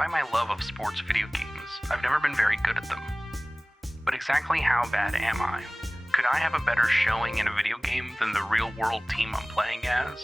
Despite my love of sports video games, I've never been very good at them. But exactly how bad am I? Could I have a better showing in a video game than the real-world team I'm playing as?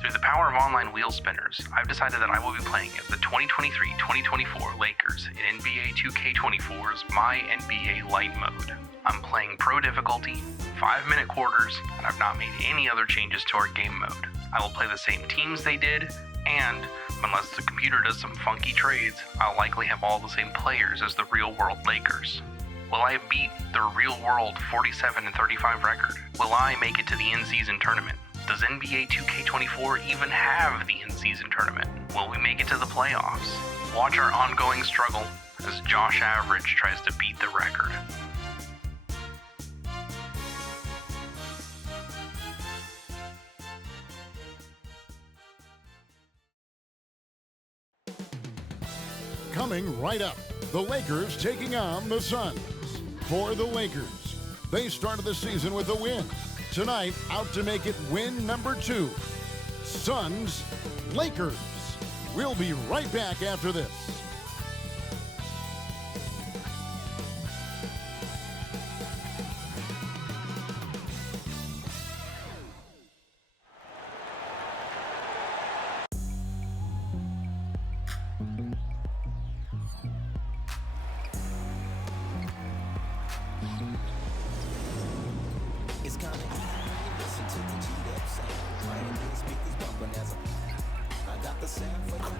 Through the power of online wheel spinners, I've decided that I will be playing as the 2023-2024 Lakers in NBA 2K24's myNBA LITE mode. I'm playing pro difficulty, 5-minute quarters, and I've not made any other changes to our game mode. I will play the same teams they did, and, unless the computer does some funky trades, I'll likely have all the same players as the real-world Lakers. Will I beat their real-world 47-35 record? Will I make it to the in-season tournament? Does NBA 2K24 even have the in-season tournament? Will we make it to the playoffs? Watch our ongoing struggle as Josh Average tries to beat the record. Coming right up, the Lakers taking on the Suns. For the Lakers, they started the season with a win. Tonight, out to make it win number 2. Suns, Lakers. We'll be right back after this. It's coming. Listen to the G-Dep sound. Right in the speakers bumping as I got the sound for you.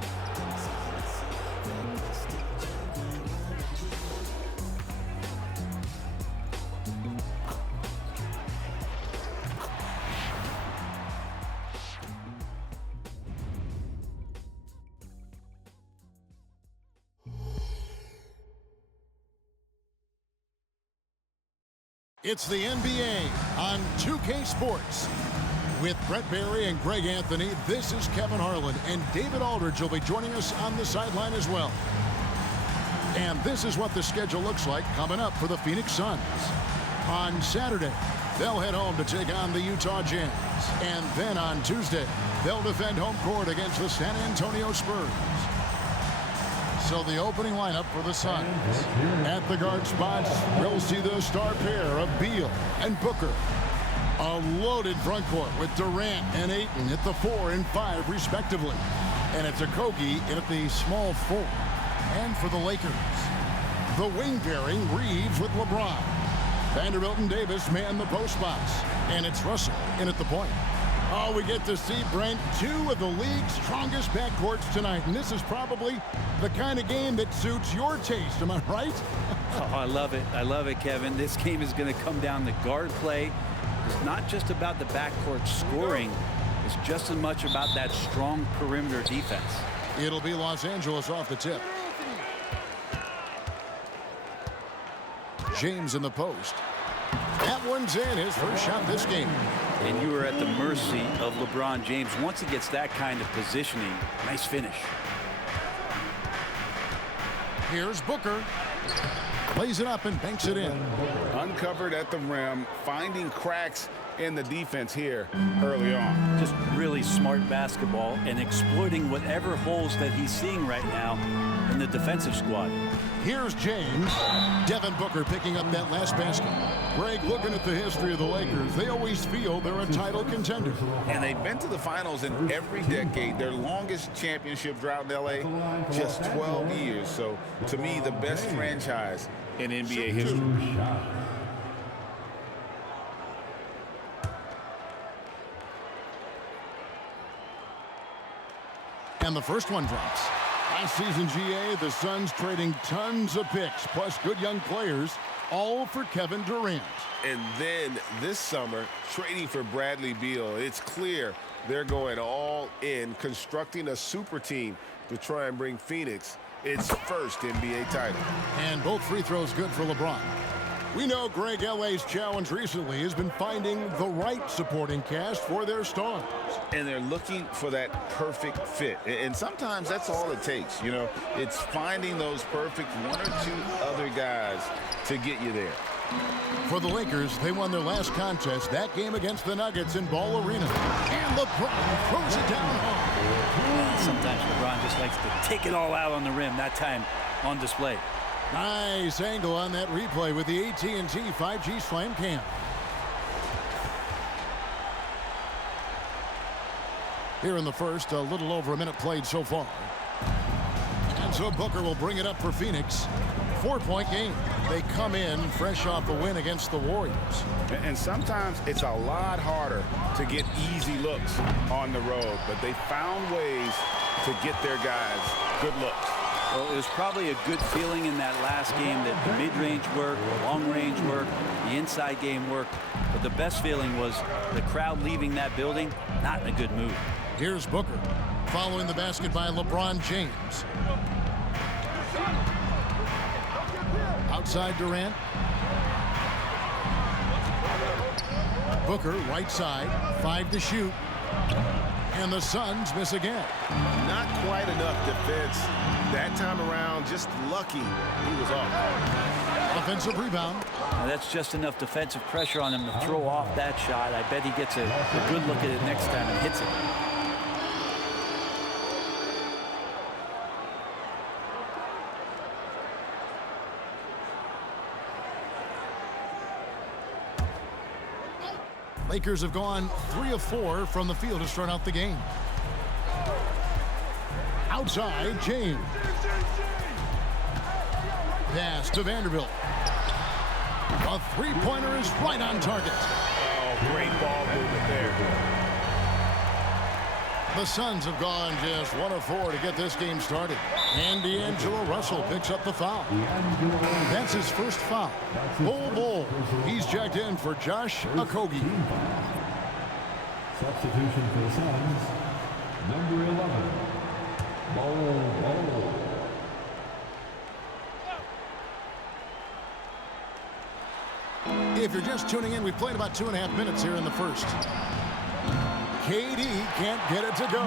It's the NBA on 2K Sports. With Brett Barry and Greg Anthony, this is Kevin Harlan, and David Aldridge will be joining us on the sideline as well. And this is what the schedule looks like coming up for the Phoenix Suns. On Saturday, they'll head home to take on the Utah Jazz. And then on Tuesday, they'll defend home court against the San Antonio Spurs. So the opening lineup for the Suns. At the guard spots, we'll see the star pair of Beal and Booker. A loaded front court with Durant and Ayton at the 4 and 5 respectively. And it's Okogie in at the small 4. And for the Lakers, the wing pairing Reeves with LeBron. Vanderbilt and Davis man the post spots. And it's Russell in at the point. Oh, we get to see, Brent, 2 of the league's strongest backcourts tonight. And this is probably the kind of game that suits your taste. Am I right? Oh, I love it. I love it, Kevin. This game is going to come down to guard play. It's not just about the backcourt scoring. It's just as much about that strong perimeter defense. It'll be Los Angeles off the tip. James in the post. That one's in, his first shot this game. And you are at the mercy of LeBron James. Once he gets that kind of positioning, nice finish. Here's Booker. Plays it up and banks it in. Uncovered at the rim, finding cracks in the defense here early on. Just really smart basketball and exploiting whatever holes that he's seeing right now in the defensive squad. Here's James. Devin Booker picking up that last basket. Greg, looking at the history of the Lakers, they always feel they're a title contender. And they've been to the finals in every decade. Their longest championship drought in LA, just 12 years. So, to me, the best franchise in NBA history. And the first one drops. Last season, GA, the Suns trading tons of picks, plus good young players, all for Kevin Durant. And then this summer, trading for Bradley Beal. It's clear they're going all in, constructing a super team to try and bring Phoenix its first NBA title. And both free throws good for LeBron. We know Greg, LA's challenge recently has been finding the right supporting cast for their stars. And they're looking for that perfect fit. And sometimes that's all it takes. You know, it's finding those perfect 1 or 2 other guys to get you there. For the Lakers, they won their last contest, that game against the Nuggets in Ball Arena. And LeBron throws it down home. Sometimes LeBron just likes to take it all out on the rim, that time on display. Nice angle on that replay with the AT&T 5G Slam Cam. Here in the first, a little over a minute played so far. And so Booker will bring it up for Phoenix. 4-point game. They come in fresh off a win against the Warriors. And sometimes it's a lot harder to get easy looks on the road, but they found ways to get their guys good looks. Well, it was probably a good feeling in that last game that the mid-range worked, the long-range worked, the inside game worked. But the best feeling was the crowd leaving that building not in a good mood. Here's Booker following the basket by LeBron James. Outside Durant. Booker right side, 5 to shoot. And the Suns miss again. Not quite enough defense that time around. Just lucky he was off. Offensive rebound. Now that's just enough defensive pressure on him to throw off that shot. I bet he gets a good look at it next time and hits it. Lakers have gone 3 of 4 from the field to start out the game. Outside, James. Pass to Vanderbilt. A three-pointer is right on target. Oh, great ball movement there. The Suns have gone just 1 of 4 to get this game started. And D'Angelo Russell picks up the foul. That's his first foul. Bol. He's checked in for Josh Okogie. Substitution for the Suns, number 11, Bol. If you're just tuning in, we've played about 2.5 minutes here in the first. KD can't get it to go.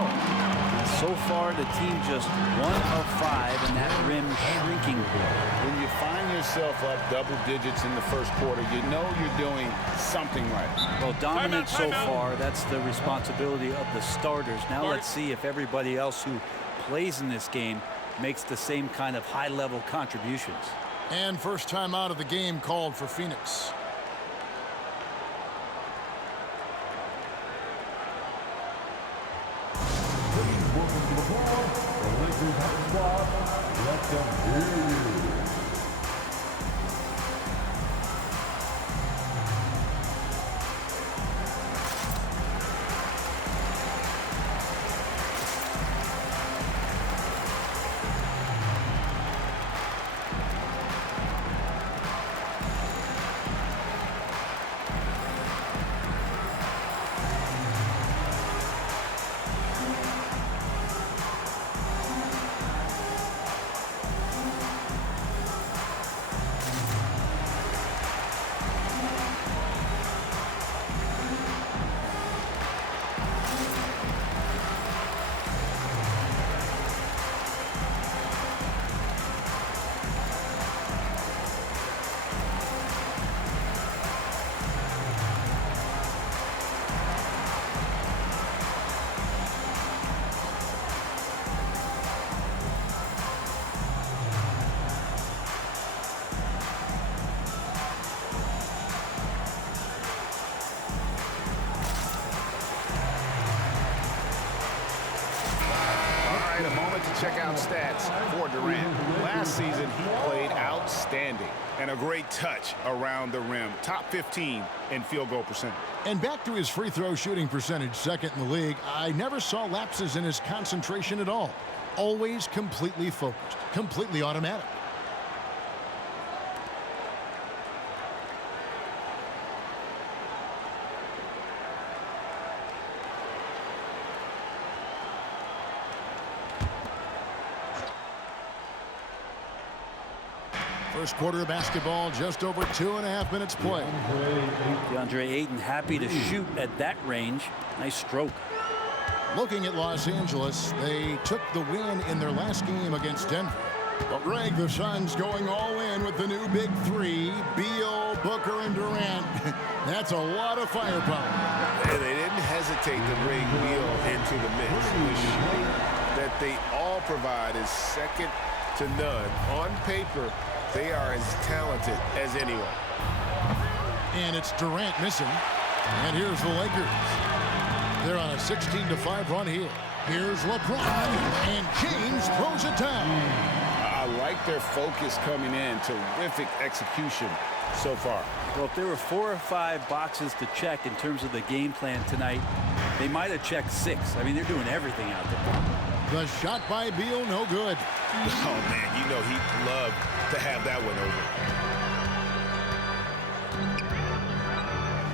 So far, the team just 1 of 5, and that rim shrinking. When you find yourself up double digits in the first quarter, you know you're doing something right. Well, dominant so far. That's the responsibility of the starters. Now let's see if everybody else who plays in this game makes the same kind of high-level contributions. And first time out of the game called for Phoenix. Let them hear you. Check out stats for Durant. Last season, he played outstanding. And a great touch around the rim. Top 15 in field goal percentage. And back to his free throw shooting percentage, second in the league. I never saw lapses in his concentration at all. Always completely focused, completely automatic. First quarter of basketball, just over 2.5 minutes play. DeAndre Ayton happy to shoot at that range. Nice stroke. Looking at Los Angeles, they took the win in their last game against Denver. Well, Greg, the Suns going all in with the new big three. Beal, Booker, and Durant. That's a lot of firepower. And they didn't hesitate to bring Beal into the mix. The shooting that they all provide is second to none. On paper, they are as talented as anyone. And it's Durant missing. And here's the Lakers. They're on a 16-5 run here. Here's LeBron, and James throws it down. I like their focus coming in. Terrific execution so far. Well, if there were 4 or 5 boxes to check in terms of the game plan tonight, they might have checked 6. I mean, they're doing everything out there. The shot by Beal, no good. Oh, man, you know he'd love to have that one over.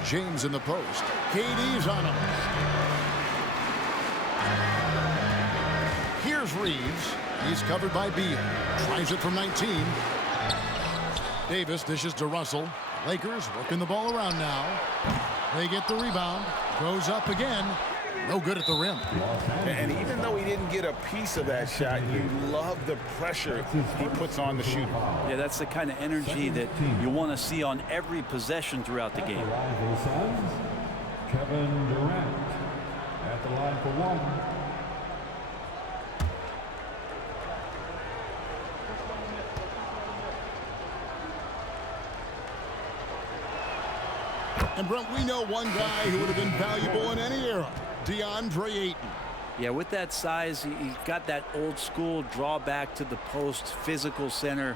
James in the post. KD's on him. Here's Reeves. He's covered by Beal. Tries it from 19. Davis dishes to Russell. Lakers working the ball around now. They get the rebound. Goes up again. No good at the rim. And even though he didn't get a piece of that shot, you love the pressure he puts on the shooter. Yeah, that's the kind of energy that you want to see on every possession throughout the game. Kevin Durant at the line for 1. And Brent, we know one guy who would have been valuable in any era, DeAndre Ayton. Yeah, with that size, he got that old school drawback to the post, physical center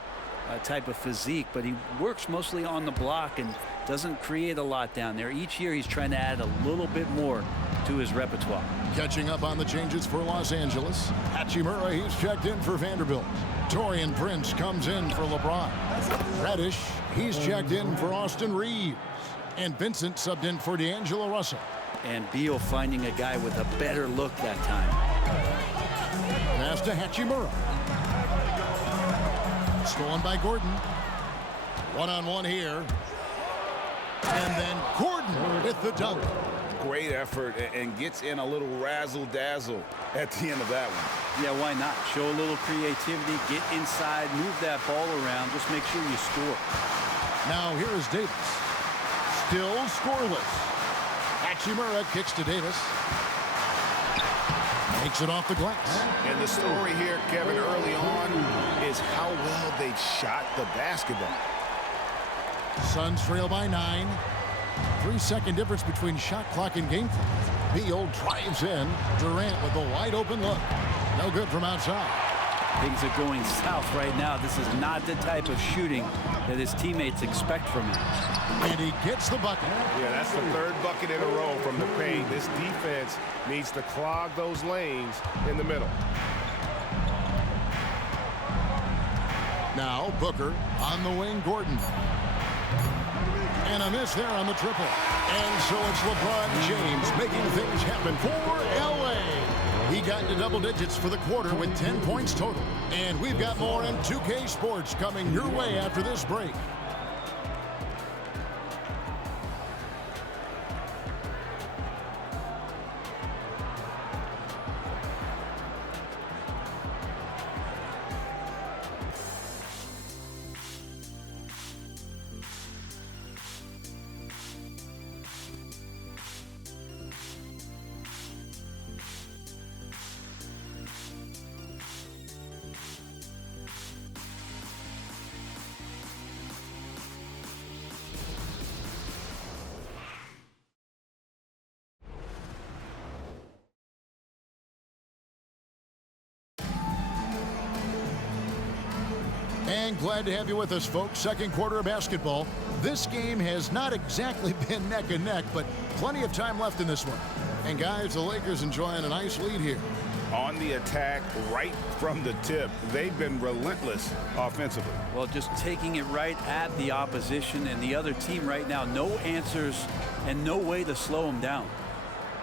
type of physique, but he works mostly on the block and doesn't create a lot down there. Each year he's trying to add a little bit more to his repertoire. Catching up on the changes for Los Angeles. Hachimura, he's checked in for Vanderbilt. Taurean Prince comes in for LeBron. Reddish, he's checked in for Austin Reeves. And Vincent subbed in for D'Angelo Russell. And Beal finding a guy with a better look that time. Pass to Hachimura. Stolen by Gordon. One-on-one here. And then Gordon with the dunk. Great effort and gets in a little razzle-dazzle at the end of that one. Yeah, why not? Show a little creativity, get inside, move that ball around, just make sure you score. Now here is Davis. Still scoreless. Hachimura kicks to Davis. Takes it off the glass. And the story here, Kevin, early on is how well they've shot the basketball. Suns trail by 9. 3-second difference between shot clock and game clock. Beal drives in. Durant with a wide open look. No good from outside. Things are going south right now. This is not the type of shooting that his teammates expect from him. And he gets the bucket. Yeah, that's the 3rd bucket in a row from the paint. This defense needs to clog those lanes in the middle. Now Booker on the wing, Gordon. And a miss there on the triple. And so it's LeBron James making things happen for LA. He got into double digits for the quarter with 10 points total. And we've got more in 2K Sports coming your way after this break. And glad to have you with us, folks. Second quarter of basketball. This game has not exactly been neck and neck, but plenty of time left in this one. And guys, the Lakers enjoying a nice lead here. On the attack right from the tip. They've been relentless offensively. Well, just taking it right at the opposition and the other team right now. No answers and no way to slow them down.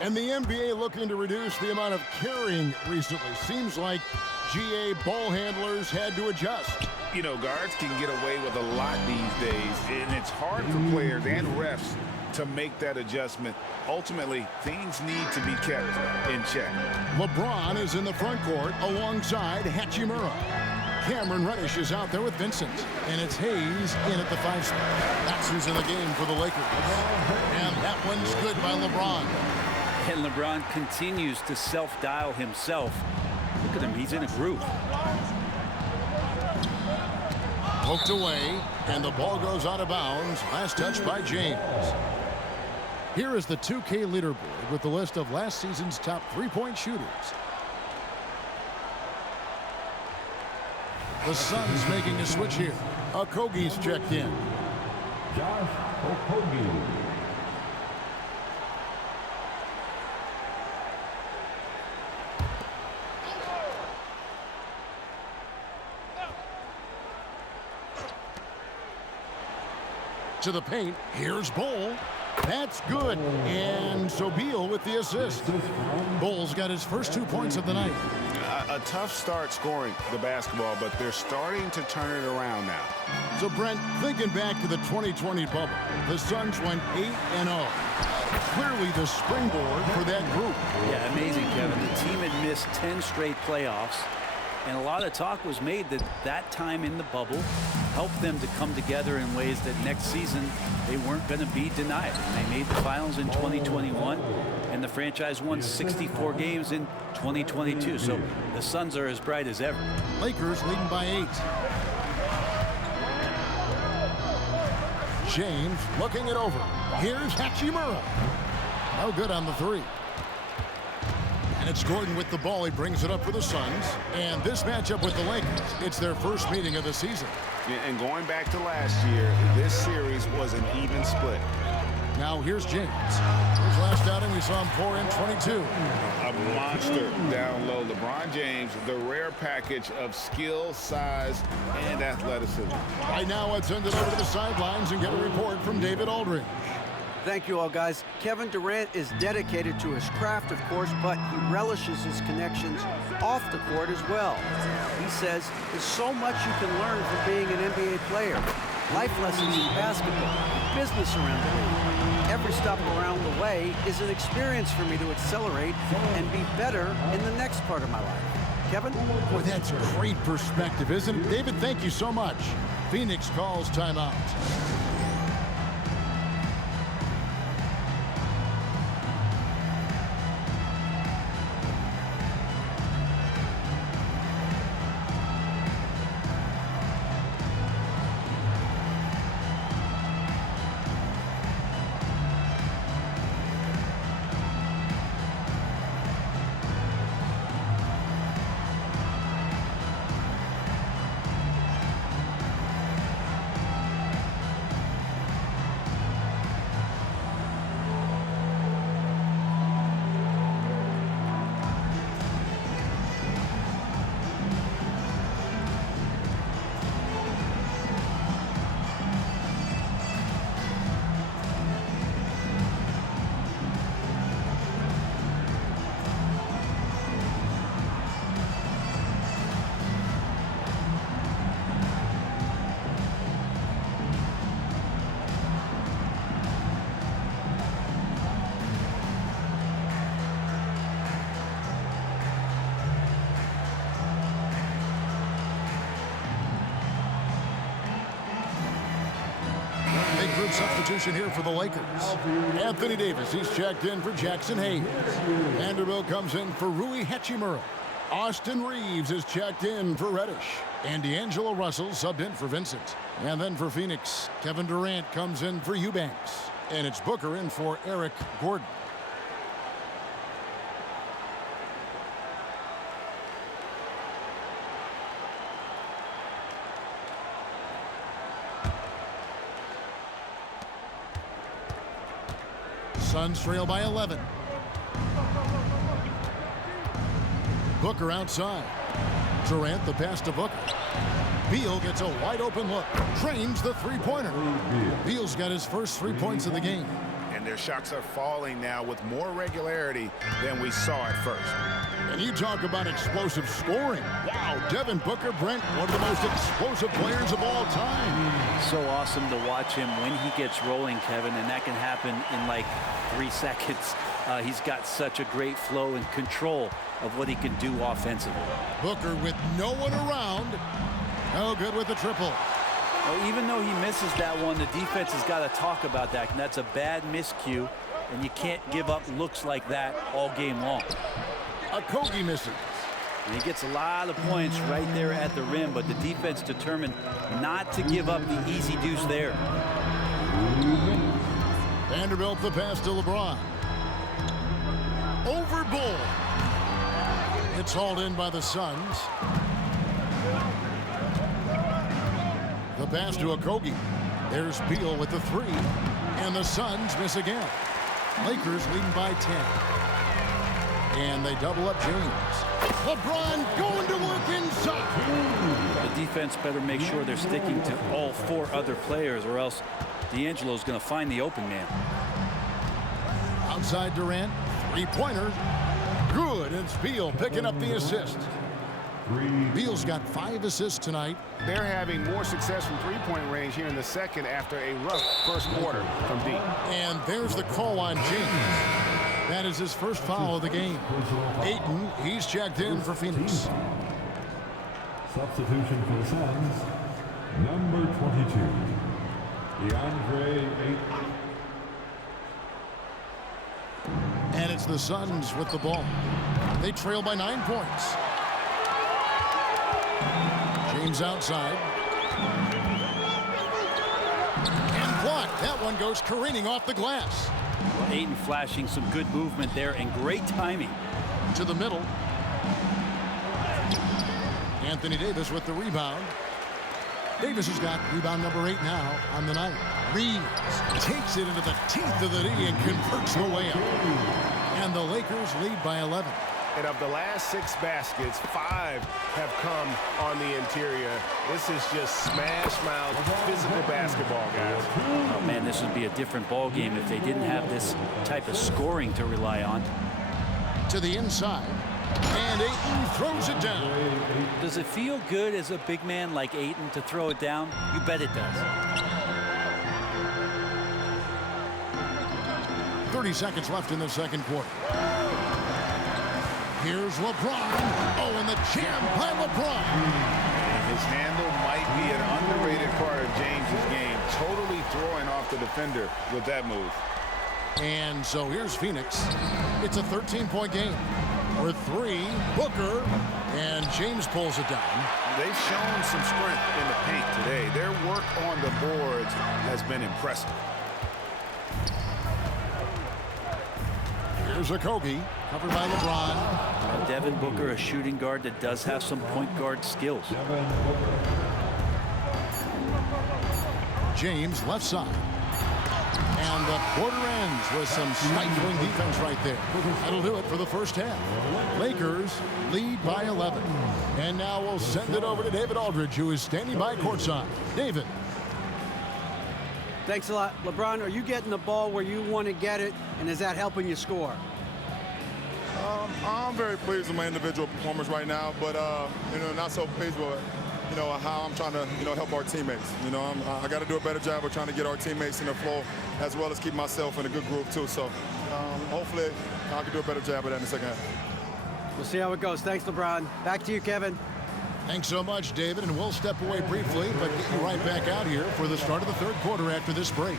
And the NBA looking to reduce the amount of carrying recently. Seems like GA ball handlers had to adjust. You know, guards can get away with a lot these days, and it's hard for players and refs to make that adjustment. Ultimately, things need to be kept in check. LeBron is in the front court alongside Hachimura. Cameron Reddish is out there with Vincent. And it's Hayes in at the 5 spot. That's who's in the game for the Lakers. And that one's good by LeBron. And LeBron continues to self-dial himself. Look at him, he's in a groove. Poked away, and the ball goes out of bounds. Last touch by James. Here is the 2K leaderboard with the list of last season's top three-point shooters. The Suns making a switch here. Okogie's checked in. Josh Okogie. To the paint. Here's Bull. That's good. And so Beal with the assist. Bull's got his first 2 points of the night. A tough start scoring the basketball, but they're starting to turn it around now. So, Brent, thinking back to the 2020 bubble, the Suns went 8-0. Clearly the springboard for that group. Yeah, amazing, Kevin. The team had missed 10 straight playoffs, and a lot of talk was made that that time in the bubble helped them to come together in ways that next season they weren't going to be denied. And they made the finals in 2021, and the franchise won 64 games in 2022. So the Suns are as bright as ever. Lakers leading by 8. James looking it over. Here's Hachimura. No good on the 3. And it's Gordon with the ball. He brings it up for the Suns. And this matchup with the Lakers, it's their first meeting of the season. And going back to last year, this series was an even split. Now here's James. His last outing, we saw him pour in 22. A monster down low. LeBron James, the rare package of skill, size, and athleticism. Right now, I'd send it over to the sidelines and get a report from David Aldridge. Thank you all, guys. Kevin Durant is dedicated to his craft, of course, but he relishes his connections off the court as well. He says there's so much you can learn from being an NBA player. Life lessons in basketball, business around the league. Every stop around the way is an experience for me to accelerate and be better in the next part of my life. Kevin? Boy, that's great perspective, isn't it? David, thank you so much. Phoenix calls timeout. Group substitution here for the Lakers. Anthony Davis, he's checked in for Jackson Hayes. Vanderbilt comes in for Rui Hachimura. Austin Reeves is checked in for Reddish. And D'Angelo Russell subbed in for Vincent. And then for Phoenix, Kevin Durant comes in for Eubanks. And it's Booker in for Eric Gordon. Suns trail by 11. Booker outside. Durant the pass to Booker. Beal gets a wide open look. Trains the three-pointer. Beal's got his first 3 points of the game. And their shots are falling now with more regularity than we saw at first. And you talk about explosive scoring. Wow, Devin Booker, Brent, one of the most explosive players of all time. So awesome to watch him when he gets rolling, Kevin, and that can happen in like 3 seconds. he's got such a great flow and control of what he can do offensively. Booker with no one around. No good with the triple. Well, even though he misses that one, the defense has got to talk about that. And that's a bad miscue, and you can't give up looks like that all game long. Okogie misses. And he gets a lot of points right there at the rim, but the defense determined not to give up the easy deuce there. Vanderbilt the pass to LeBron. Over Bull. It's hauled in by the Suns. The pass to Okogie. There's Beal with the three. And the Suns miss again. Lakers leading by 10. And they double up James. LeBron going to work inside. The defense better make sure they're sticking to all four other players, or else D'Angelo's going to find the open man. Outside Durant. Three-pointer. Good. It's Beal picking up the assist. Beal's got 5 assists tonight. They're having more success from three-point range here in the second after a rough first quarter from deep. And there's the call on James. That is his first foul of the game. Ayton, he's checked in for Phoenix. Substitution for the Suns, number 22, DeAndre Ayton. And it's the Suns with the ball. They trail by 9 points. James outside. And blocked. That one goes careening off the glass. Well, Ayton flashing some good movement there and great timing. To the middle. Anthony Davis with the rebound. Davis has got rebound number 8 now on the night. Reeves takes it into the teeth of the knee and converts the layup. And the Lakers lead by 11. And of the last 6 baskets, 5 have come on the interior. This is just smash mouth physical basketball, guys. Oh man, this would be a different ball game if they didn't have this type of scoring to rely on. To the inside. And Ayton throws it down. Does it feel good as a big man like Ayton to throw it down? You bet it does. 30 seconds left in the second quarter. Here's LeBron. Oh, and the jam by LeBron. His handle might be an underrated part of James's game. Totally throwing off the defender with that move. And so here's Phoenix. It's a 13-point game. For 3, Booker, and James pulls it down. They've shown some strength in the paint today. Their work on the boards has been impressive. Here's Okogie, covered by LeBron. Devin Booker, a shooting guard that does have some point guard skills. James left side. And the quarter ends with some stifling defense right there. That'll do it for the first half. Lakers lead by 11. And now we'll send it over to David Aldridge, who is standing by courtside. David. Thanks a lot. LeBron, are you getting the ball where you want to get it, and is that helping you score? I'm very pleased with my individual performance right now, but not so pleased with how I'm trying to help our teammates. I got to do a better job of trying to get our teammates in the flow, as well as keep myself in a good group too. So hopefully I can do a better job of that in the second half. We'll see how it goes. Thanks, LeBron. Back to you, Kevin. Thanks so much, David, and we'll step away briefly, but get you right back out here for the start of the third quarter after this break.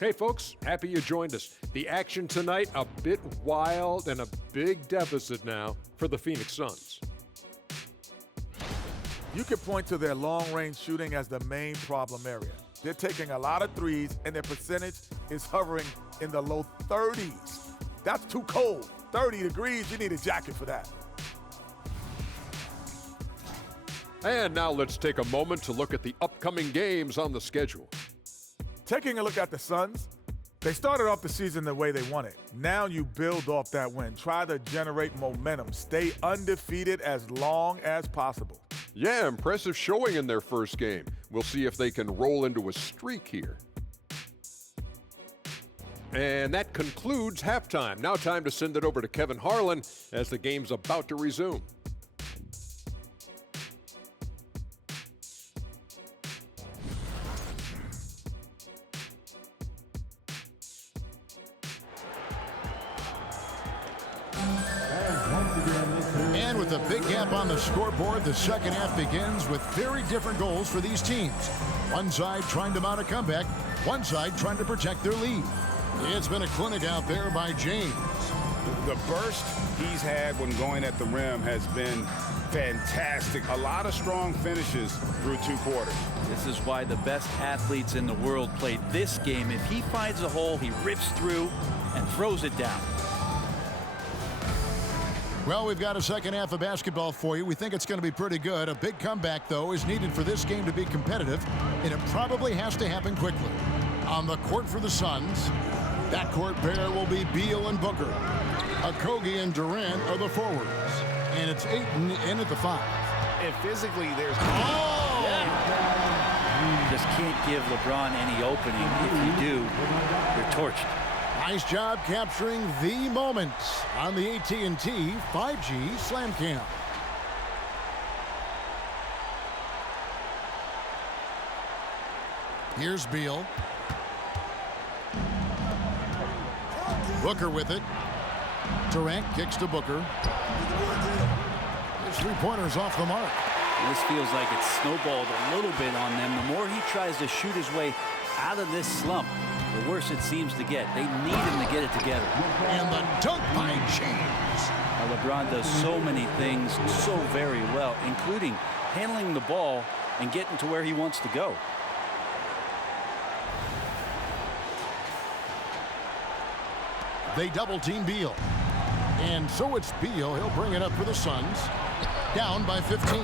Hey folks, happy you joined us. The action tonight, a bit wild and a big deficit now for the Phoenix Suns. You can point to their long-range shooting as the main problem area. They're taking a lot of threes, and their percentage is hovering in the low 30s. That's too cold. 30 degrees, you need a jacket for that. And now let's take a moment to look at the upcoming games on the schedule. Taking a look at the Suns, they started off the season the way they wanted. Now you build off that win. Try to generate momentum. Stay undefeated as long as possible. Yeah, impressive showing in their first game. We'll see if they can roll into a streak here. And that concludes halftime. Now time to send it over to Kevin Harlan as the game's about to resume. And with a big gap on the scoreboard, the second half begins with very different goals for these teams. One side trying to mount a comeback, one side trying to protect their lead. It's been a clinic out there by James. The burst he's had when going at the rim has been fantastic. A lot of strong finishes through 2 quarters. This is why the best athletes in the world play this game. If he finds a hole, he rips through and throws it down. Well, we've got a second half of basketball for you. We think it's going to be pretty good. A big comeback, though, is needed for this game to be competitive, and it probably has to happen quickly. On the court for the Suns, that court pair will be Beal and Booker. Okogie and Durant are the forwards, and it's Ayton in at the 5. And physically, there's... Oh! You just can't give LeBron any opening. If you do, you're torched. Nice job capturing the moment on the AT&T 5G Slam Cam. Here's Beal. Booker with it. Durant kicks to Booker. His three-pointer's off the mark. This feels like it's snowballed a little bit on them. The more he tries to shoot his way out of this slump, the worse it seems to get. They need him to get it together. And the dunk by James. Now, LeBron does so many things so very well, including handling the ball and getting to where he wants to go. They double-team Beal. And so it's Beal. He'll bring it up for the Suns. Down by 15.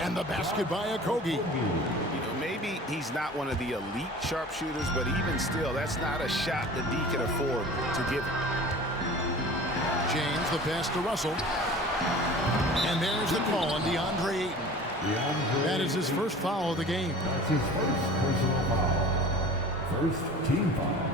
And the basket by Okogie. Maybe he's not one of the elite sharpshooters, but even still, that's not a shot that he can afford to give him. James, the pass to Russell. And there's the call on DeAndre Ayton. That is his first foul of the game. That's his first personal foul. First team foul.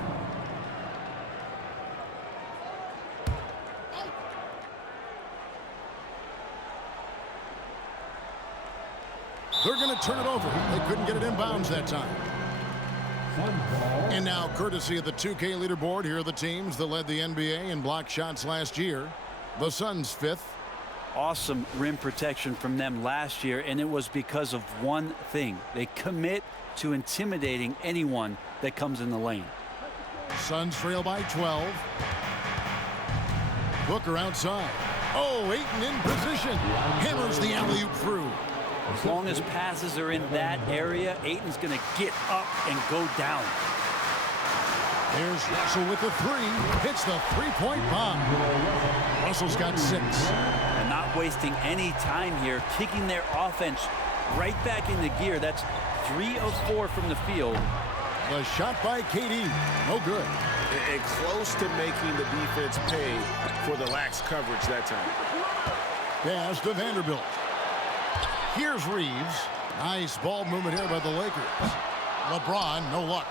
They're going to turn it over. They couldn't get it in bounds that time. And now, courtesy of the 2K leaderboard, here are the teams that led the NBA in block shots last year. The Suns 5th. Awesome rim protection from them last year, and it was because of one thing. They commit to intimidating anyone that comes in the lane. Suns trail by 12. Booker outside. Oh, Ayton in position. Hammers the alley-oop through. As long as passes are in that area, Ayton's going to get up and go down. There's Russell with the 3. Hits the three-point bomb. Russell's got 6. And not wasting any time here, kicking their offense right back into gear. That's 3 of 4 from the field. The shot by KD. No good. And close to making the defense pay for the lax coverage that time. Pass to Vanderbilt. Here's Reeves. Nice ball movement here by the Lakers. LeBron, no luck.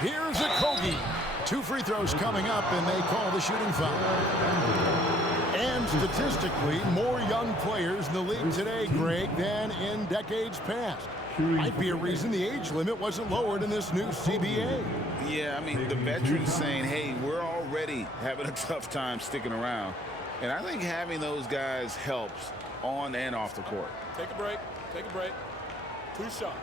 Here's Okogie. 2 free throws coming up, and they call the shooting foul. And statistically, more young players in the league today, Greg, than in decades past. Might be a reason the age limit wasn't lowered in this new CBA. Yeah, I mean, the veterans saying, hey, we're already having a tough time sticking around. And I think having those guys helps on and off the court. Take a break. Take a break. 2 shots.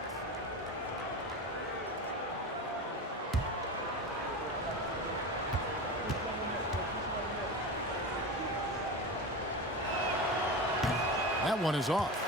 that one is off.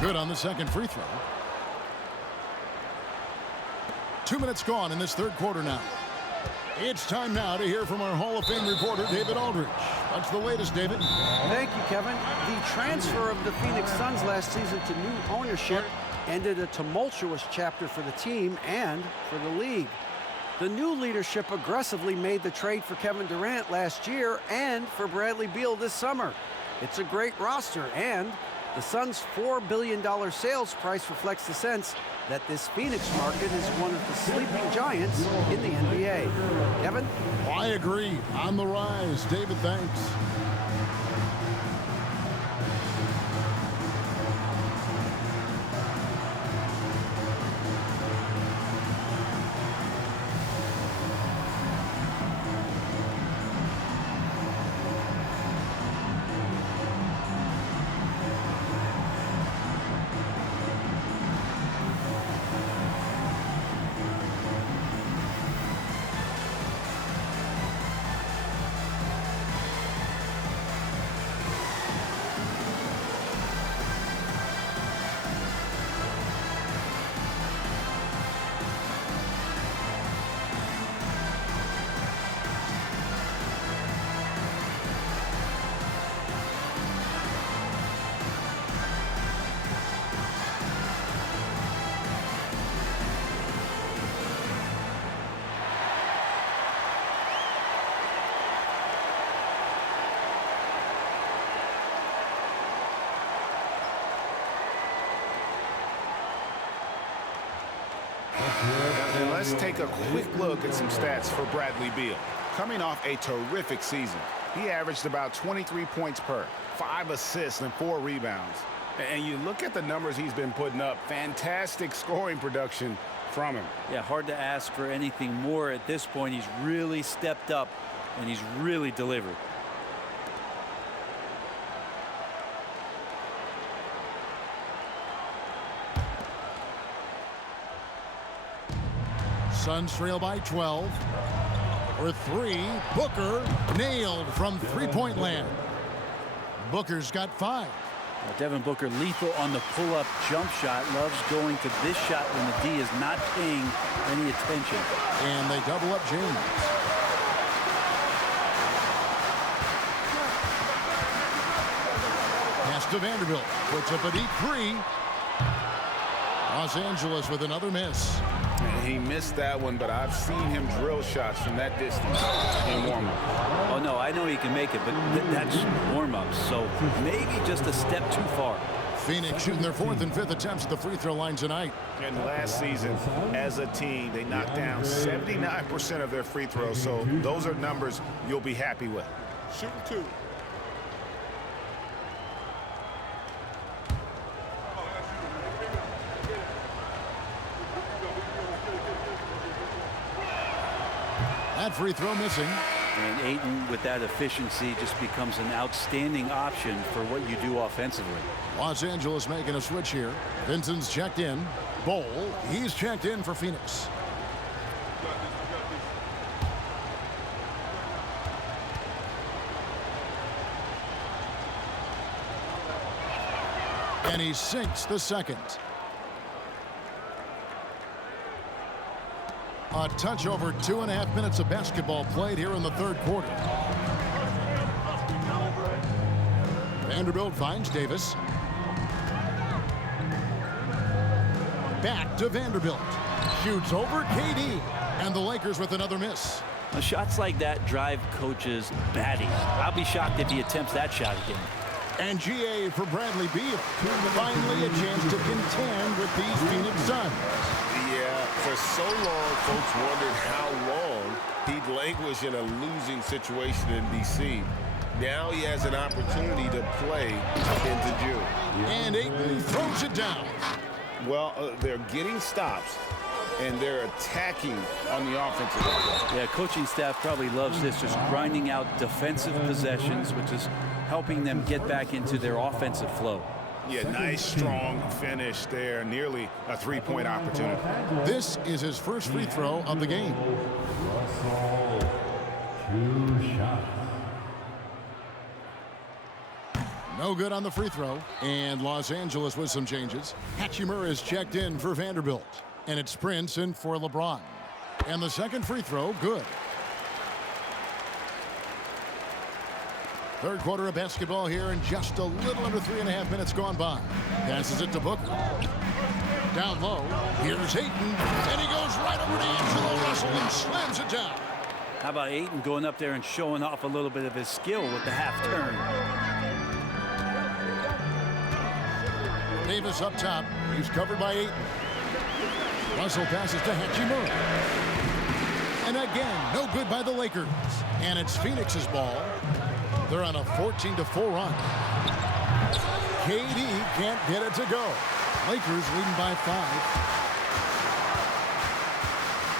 Good on the second free throw. 2 minutes gone in this third quarter now. It's time now to hear from our Hall of Fame reporter, David Aldridge. What's the latest, David? Thank you, Kevin. The transfer of the Phoenix Suns last season to new ownership ended a tumultuous chapter for the team and for the league. The new leadership aggressively made the trade for Kevin Durant last year and for Bradley Beal this summer. It's a great roster, and the Suns' $4 billion sales price reflects the sense that this Phoenix market is one of the sleeping giants in the NBA. Kevin? I agree. On the rise. David, thanks. And let's take a quick look at some stats for Bradley Beal. Coming off a terrific season, he averaged about 23 points per, 5 assists and 4 rebounds. And you look at the numbers he's been putting up, fantastic scoring production from him. Yeah, hard to ask for anything more at this point. He's really stepped up, and he's really delivered. Suns trail by 12. For three, Booker nailed from three-point land. Booker's got 5. Devin Booker lethal on the pull-up jump shot. Loves going to this shot when the D is not paying any attention. And they double up James. Pass to Vanderbilt. Puts up a deep 3. Los Angeles with another miss. He missed that one, but I've seen him drill shots from that distance in warm-up. Oh, no, I know he can make it, but that's warm-up, so maybe just a step too far. Phoenix shooting their 4th and 5th attempts at the free throw line tonight. And last season, as a team, they knocked down 79% of their free throws, so those are numbers you'll be happy with. Shooting 2. That free throw missing. And Ayton, with that efficiency, just becomes an outstanding option for what you do offensively. Los Angeles making a switch here. Vincent's checked in. Bowl, he's checked in for Phoenix. And he sinks the second. A touch over 2.5 minutes of basketball played here in the third quarter. Vanderbilt finds Davis. Back to Vanderbilt. Shoots over KD. And the Lakers with another miss. Now, shots like that drive coaches batty. I'll be shocked if he attempts that shot again. And GA for Bradley Beal. Finally a chance to contend with these Phoenix Suns. Yeah, for so long, folks wondered how long he'd languish in a losing situation in D.C. Now he has an opportunity to play into June. And Ayton throws it down. Well, they're getting stops, and they're attacking on the offensive end. Yeah, coaching staff probably loves this, just grinding out defensive possessions, which is helping them get back into their offensive flow. Yeah, nice, strong finish there. Nearly a three-point opportunity. This is his first free throw of the game. Russell, 2 shots. No good on the free throw. And Los Angeles with some changes. Hachimura is checked in for Vanderbilt. And it's Prince in for LeBron. And the second free throw, good. Third quarter of basketball here, and just a little under 3.5 minutes gone by. Passes it to Booker. Down low. Here's Ayton, and he goes right over to Angelo Russell and slams it down. How about Ayton going up there and showing off a little bit of his skill with the half turn? Davis up top. He's covered by Ayton. Russell passes to Hachimura. And again, no good by the Lakers. And it's Phoenix's ball. They're on a 14-4 run. KD can't get it to go. Lakers leading by 5.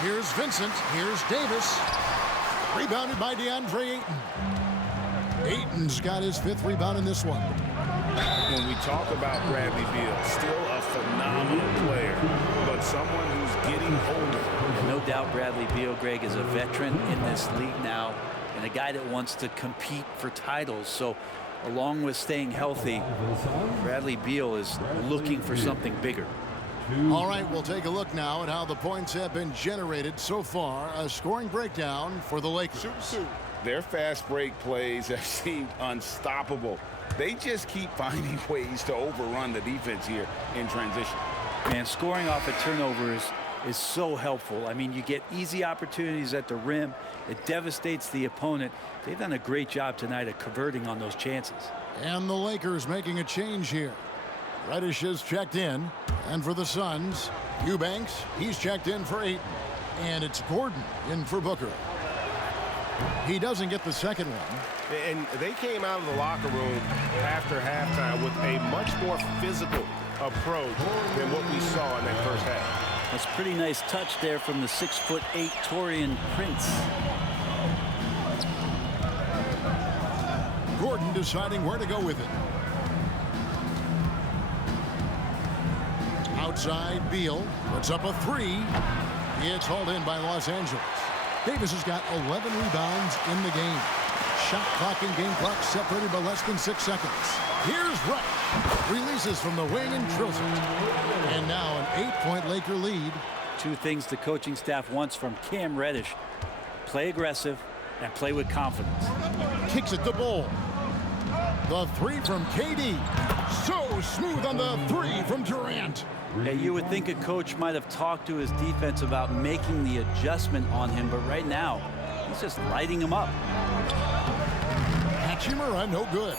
Here's Vincent. Here's Davis. Rebounded by DeAndre Ayton. Ayton's got his 5th rebound in this one. When we talk about Bradley Beal, still a phenomenal player, but someone who's getting older. No doubt Bradley Beal, Greg, is a veteran in this league now, and a guy that wants to compete for titles. So along with staying healthy, Bradley Beal is looking for something bigger. All right, we'll take a look now at how the points have been generated so far. A scoring breakdown for the Lakers. Their fast break plays have seemed unstoppable. They just keep finding ways to overrun the defense here in transition. And scoring off of turnovers is so helpful. I mean, you get easy opportunities at the rim. It devastates the opponent. They've done a great job tonight at converting on those chances. And the Lakers making a change here. Reddish is checked in. And for the Suns, Eubanks, he's checked in for Ayton. And it's Gordon in for Booker. He doesn't get the second one. And they came out of the locker room after halftime with a much more physical approach than what we saw in that first half. That's a pretty nice touch there from the 6'8" Taurean Prince. Gordon deciding where to go with it. Outside, Beal puts up a 3. It's hauled in by Los Angeles. Davis has got 11 rebounds in the game. Shot clock and game clock separated by less than 6 seconds. Here's Wright. Releases from the wing and drills it. And now an 8-point Laker lead. Two things the coaching staff wants from Cam Reddish: play aggressive and play with confidence. Kicks it to Bull. The 3 from KD. So smooth on the 3 from Durant. Yeah, you would think a coach might have talked to his defense about making the adjustment on him, but right now, he's just lighting him up. Hachimura, no good.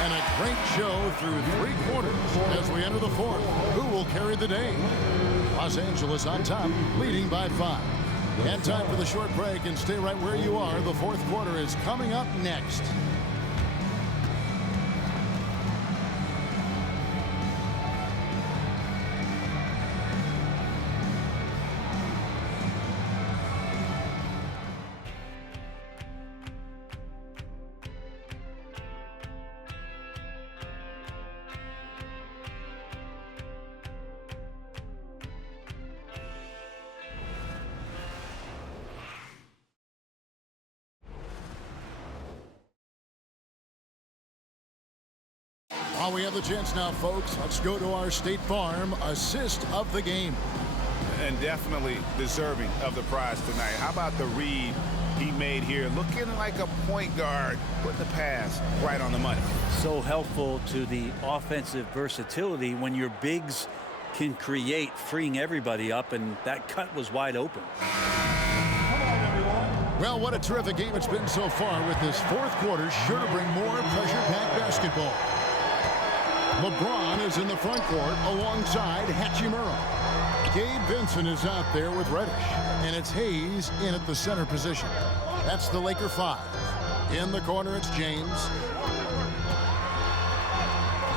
And a great show through 3 quarters as we enter the 4th. Who will carry the day? Los Angeles on top, leading by 5. And time for the short break, and stay right where you are. The 4th quarter is coming up next. While we have the chance now, folks, let's go to our State Farm assist of the game. And definitely deserving of the prize tonight. How about the read he made here? Looking like a point guard, putting the pass right on the money. So helpful to the offensive versatility when your bigs can create, freeing everybody up, and that cut was wide open. Well, what a terrific game it's been so far, with this 4th quarter sure to bring more pressure-packed basketball. LeBron is in the front court alongside Hachimura. Gabe Vincent is out there with Reddish, and it's Hayes in at the center position. That's the Laker 5. In the corner, it's James.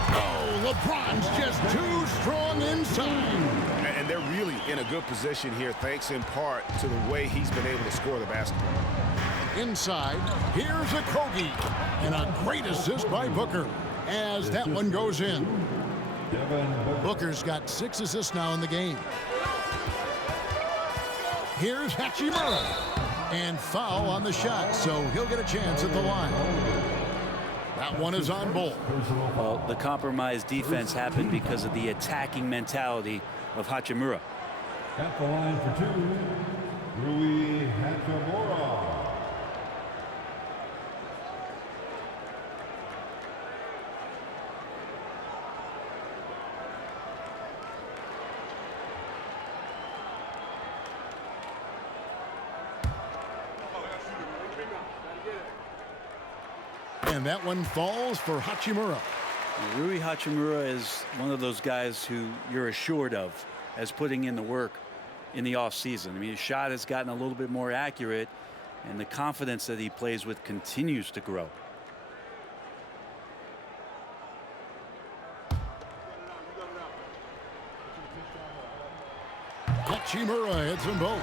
Oh, LeBron's just too strong inside. And they're really in a good position here, thanks in part to the way he's been able to score the basketball. Inside, here's a Kogi. And a great assist by Booker as that one goes in. Booker's got 6 assists now in the game. Here's Hachimura. And foul on the shot, so he'll get a chance at the line. That one is on Bull. Well, the compromised defense happened because of the attacking mentality of Hachimura. At the line for 2, Rui Hachimura. And that one falls for Hachimura. Rui Hachimura is one of those guys who you're assured of as putting in the work in the offseason. I mean, his shot has gotten a little bit more accurate, and the confidence that he plays with continues to grow. Hachimura hits them both.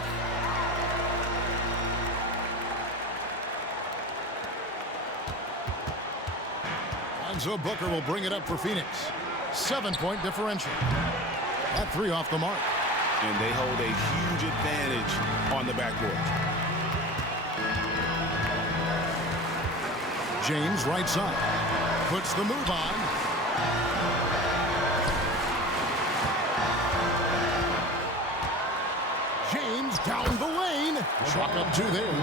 And so Booker will bring it up for Phoenix. 7-point differential. That 3 off the mark. And they hold a huge advantage on the backboard. James right side. Puts the move on. James down the lane. Chalk up 2 there.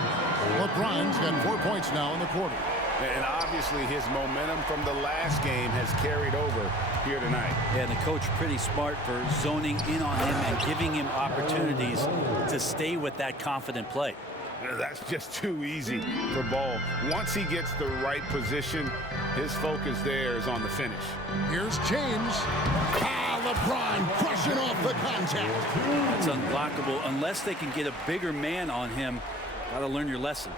LeBron's got 4 points now in the quarter. And obviously his momentum from the last game has carried over here tonight. Yeah, and the coach pretty smart for zoning in on him and giving him opportunities to stay with that confident play. That's just too easy for Ball. Once he gets the right position, his focus there is on the finish. Here's James. LeBron crushing off the contact. It's unblockable unless they can get a bigger man on him. Got to learn your lesson.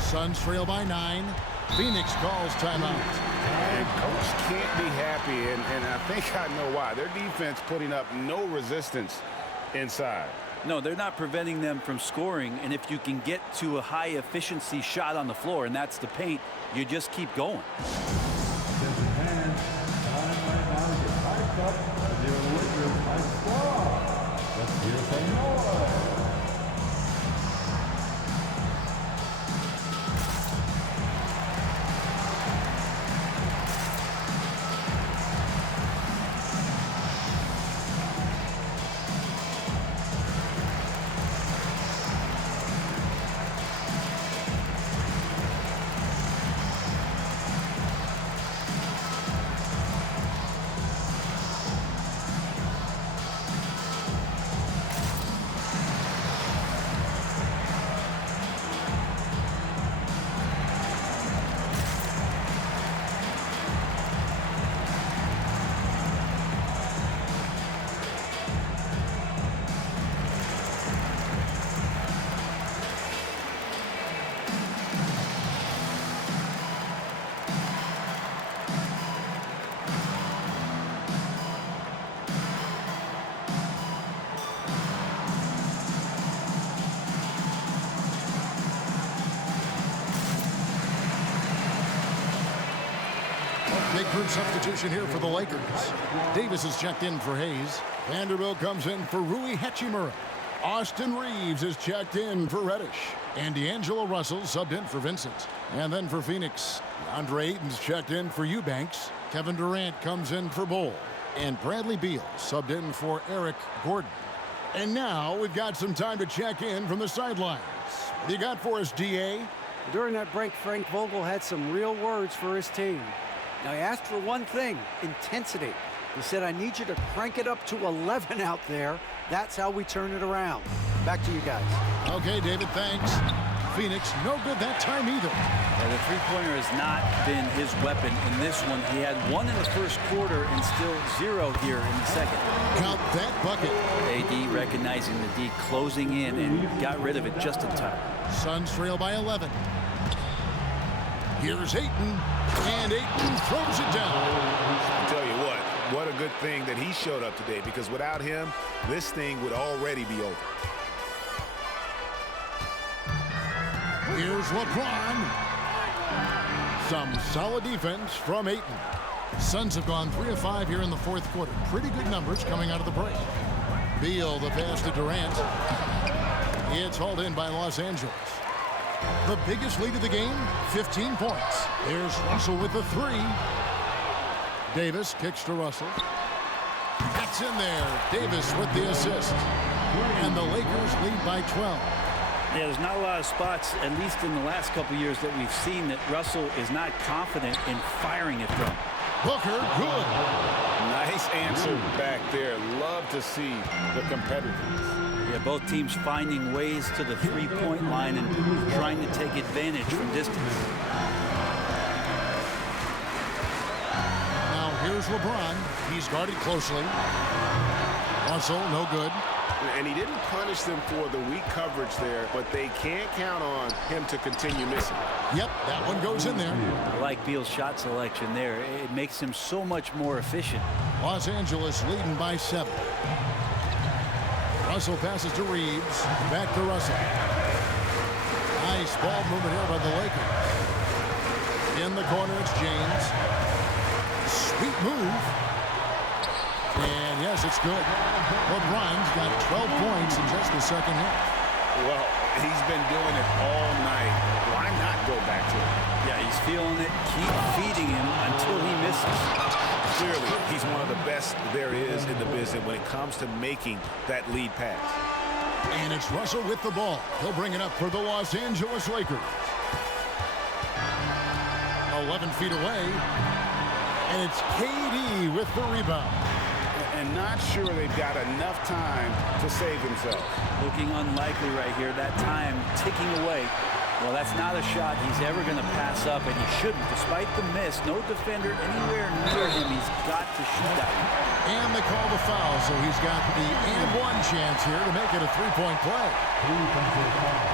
Suns trail by 9. Phoenix calls timeout. And coach can't be happy, and I think I know why. Their defense putting up no resistance inside. No, they're not preventing them from scoring, and if you can get to a high efficiency shot on the floor, and that's the paint, you just keep going. Big group substitution here for the Lakers. Davis is checked in for Hayes. Vanderbilt comes in for Rui Hachimura. Austin Reeves is checked in for Reddish. And D'Angelo Russell subbed in for Vincent. And then for Phoenix, Andre Ayton's checked in for Eubanks. Kevin Durant comes in for Bull. And Bradley Beal subbed in for Eric Gordon. And now we've got some time to check in from the sidelines. What do you got for us, DA? During that break, Frank Vogel had some real words for his team. Now, he asked for one thing, intensity. He said, I need you to crank it up to 11 out there. That's how we turn it around. Back to you guys. Okay, David, thanks. Phoenix, no good that time either. The three-pointer has not been his weapon in this one. He had 1 in the first quarter and still 0 here in the second. Count that bucket. AD recognizing the D, closing in, and got rid of it just in time. Suns trail by 11. Here's Ayton, and Ayton throws it down. I'll tell you what a good thing that he showed up today, because without him, this thing would already be over. Here's LeBron. Some solid defense from Ayton. Suns have gone 3 of 5 here in the fourth quarter. Pretty good numbers coming out of the break. Beal, the pass to Durant. It's hauled in by Los Angeles. The biggest lead of the game, 15 points. There's Russell with the 3. Davis kicks to Russell. That's in there. Davis with the assist. And the Lakers lead by 12. Yeah, there's not a lot of spots, at least in the last couple years, that we've seen that Russell is not confident in firing it from. Booker, good. Nice answer back there. Love to see the competitiveness. Yeah, both teams finding ways to the three-point line and trying to take advantage from distance. Now here's LeBron. He's guarded closely. Russell, no good. And he didn't punish them for the weak coverage there, but they can't count on him to continue missing. Yep, that one goes in there. I like Beal's shot selection there. It makes him so much more efficient. Los Angeles leading by 7. Russell passes to Reeves. Back to Russell. Nice ball movement here by the Lakers. In the corner, it's James. Sweet move. And yes, it's good. LeBron's got 12 points in just the second half. Well, he's been doing it all night. Why not go back to it? Yeah, he's feeling it. Keep feeding him until he misses. Clearly, he's one of the best there is in the business when it comes to making that lead pass. And it's Russell with the ball. He'll bring it up for the Los Angeles Lakers. 11 feet away. And it's KD with the rebound. And not sure they've got enough time to save themselves. Looking unlikely right here. That time ticking away. Well, that's not a shot he's ever going to pass up, and he shouldn't. Despite the miss, no defender anywhere near him. He's got to shoot that one. And they call the foul, so he's got the and one chance here to make it a three-point play. Defensive foul.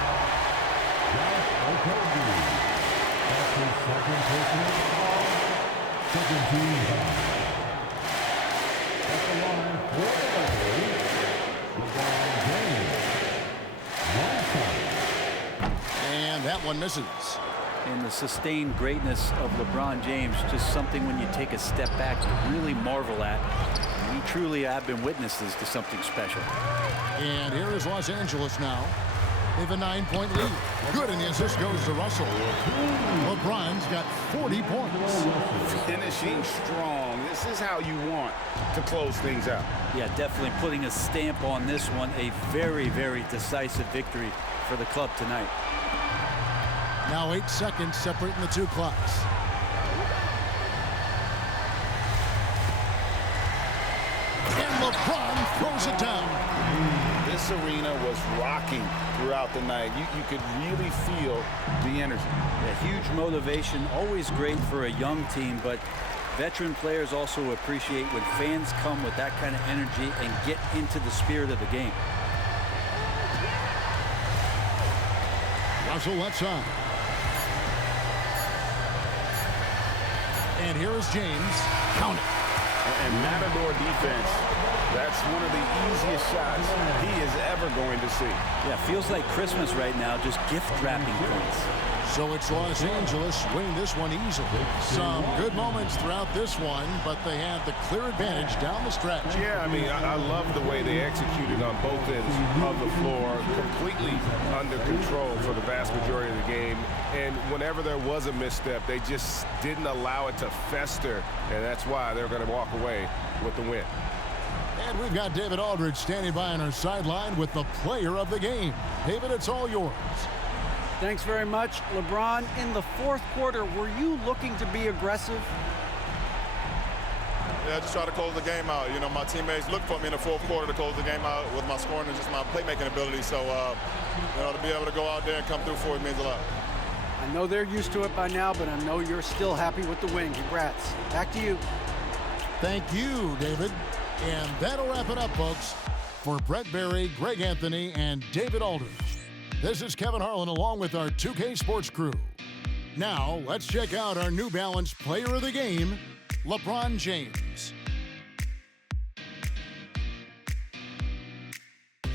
Josh Okogie. That's his second personal foul. Second team foul. At the line for the Lakers, LeBron James. One point. And that one misses. And the sustained greatness of LeBron James, just something when you take a step back you really marvel at. We truly have been witnesses to something special. And here is Los Angeles now. They have a 9-point lead. Good, and the assist goes to Russell. LeBron's got 40 points. Finishing strong. This is how you want to close things out. Yeah, definitely putting a stamp on this one. A very, very decisive victory for the club tonight. Now 8 seconds separating the two clocks. And LeBron throws it down. This arena was rocking throughout the night. You could really feel the energy. Yeah, huge motivation, always great for a young team, but veteran players also appreciate when fans come with that kind of energy and get into the spirit of the game. Russell left side. And here is James. Count it. And Matador defense, that's one of the easiest shots he is ever going to see. Yeah, feels like Christmas right now, just gift wrapping points. So it's Los Angeles winning this one easily. Some good moments throughout this one, but they had the clear advantage down the stretch. Yeah, I mean, I love the way they executed on both ends of the floor, completely under control for the vast majority of the game. And whenever there was a misstep, they just didn't allow it to fester, and that's why they're going to walk away with the win. And we've got David Aldridge standing by on our sideline with the player of the game. David, it's all yours. Thanks very much. LeBron, in the fourth quarter, were you looking to be aggressive? Yeah, just try to close the game out. You know, my teammates looked for me in the fourth quarter to close the game out with my scoring and just my playmaking ability. So, you know, to be able to go out there and come through for it means a lot. I know they're used to it by now, but I know you're still happy with the win. Congrats. Back to you. Thank you, David. And that'll wrap it up, folks. For Brett Berry, Greg Anthony, and David Aldridge, this is Kevin Harlan along with our 2K Sports crew. Now, let's check out our New Balance player of the game, LeBron James.